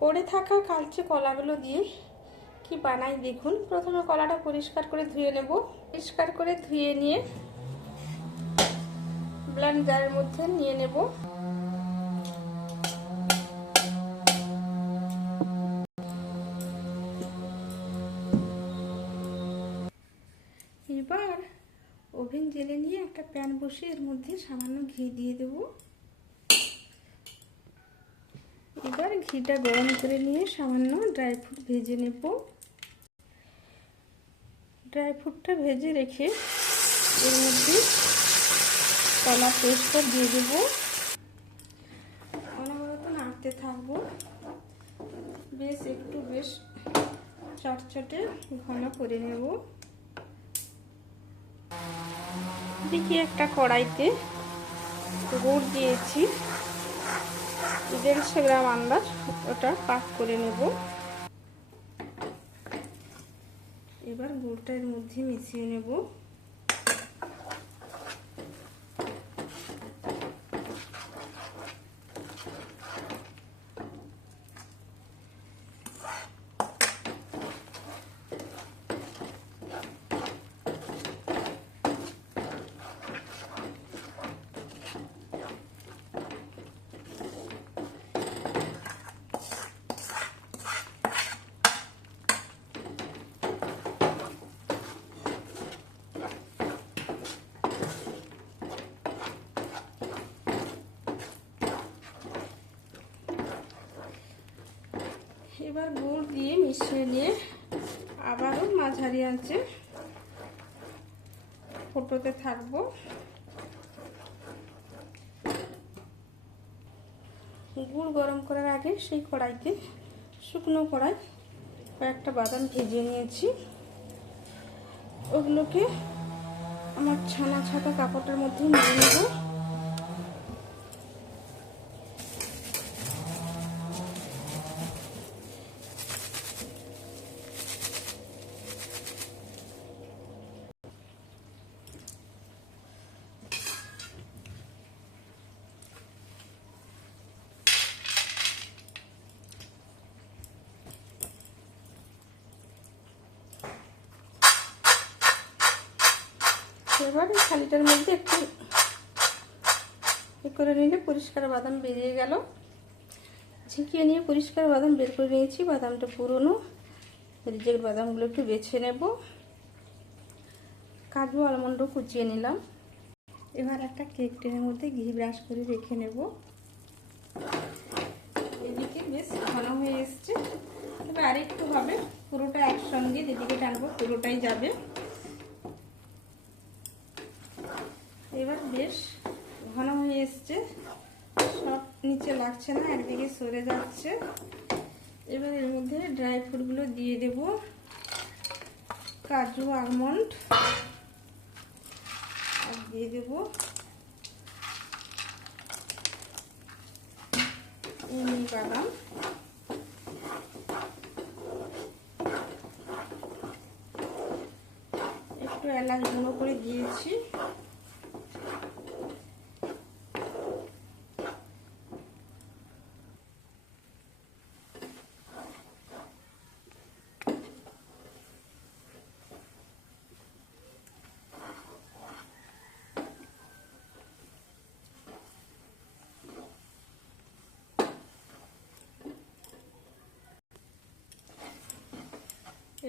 পড়ে থাকা কালচে কলাগুলো দিয়ে কি বানাই দেখুন। প্রথমে কলাটা পরিষ্কার করে ধুয়ে নেব। পরিষ্কার করে ধুয়ে নিয়ে ব্লেন্ডারের মধ্যে নিয়ে নেব। এবার ওভেন জেলে নিয়ে একটা প্যান বসিয়ে এর মধ্যে সামান্য ঘি দিয়ে দেব। এবার ঘিটা গরম করে নিয়ে সামান্য ড্রাই ফ্রুট ভেজে নেব। ড্রাই ফ্রুটটা ভেজে রেখে এর মধ্যে কলা পেস্টটা দিয়ে দেব। অনবরত নাড়তে থাকব। বেশ একটু বেশ চটচটে ঘন করে নেব। দেখি একটা কড়াইতে গুড় দিয়েছি। দেড়শো গ্রাম আন্দাজ ওটা পাক করে নেব। এবার গুড়টা এর মধ্যে মিশিয়ে নেব। এবার গুড় দিয়ে মিশিয়ে নিয়ে আবারও মাঝারি আঁচে ফোটোতে থাকব। গুড় গরম করার আগে সেই কড়াইতে শুকনো কড়াই কয়েকটা বাদাম ভেজে নিয়েছি। ওগুলোকে আমার ছানা ছাতা কাপড়টার মধ্যে নিয়ে নেব। এবার এই থালিটার মধ্যে একটু এ করে নিলে পরিষ্কার বাদাম বেরিয়ে গেল। ঝিঁকিয়ে নিয়ে পরিষ্কার বাদাম বের করে নিয়েছি। বাদামটা পুরনো। রিজের বাদামগুলো একটু বেছে নেব। কাজু আলমন্ডও কুচিয়ে নিলাম। এবার একটা কেক টেনের মধ্যে ঘি ব্রাশ করে রেখে নেব। এদিকে বেশ ঘন হয়ে এসছে। তবে আরেকটু হবে। পুরোটা একসঙ্গে যেদিকে টানবো পুরোটাই যাবে। এবার বেশ ঘন হয়ে এসছে। সব নিচে লাগছে না, একদিকে সরে যাচ্ছে। এবার এর মধ্যে ড্রাই ফ্রুটগুলো দিয়ে দেব। কাজু আলমন্ড আর দিয়ে দেব। বাদাম। একটু এলাচ গুঁড়ো করে দিয়েছি।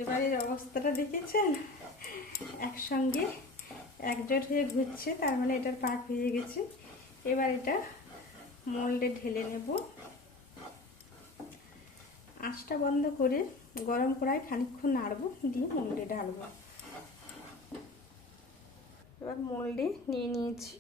এবারের অবস্থাটা দেখেছেন? একসঙ্গে একজোট হয়ে ঘুরছে, তার মানে এটার পাক হয়ে গেছে। এবার এটা মোল্ডে ঢেলে নেব। আঁচটা বন্ধ করে গরম কড়াই খানিক্ষণ নাড়বো, দিয়ে মোল্ডে ঢালবো। এবার মোল্ডে নিয়ে নিয়েছি।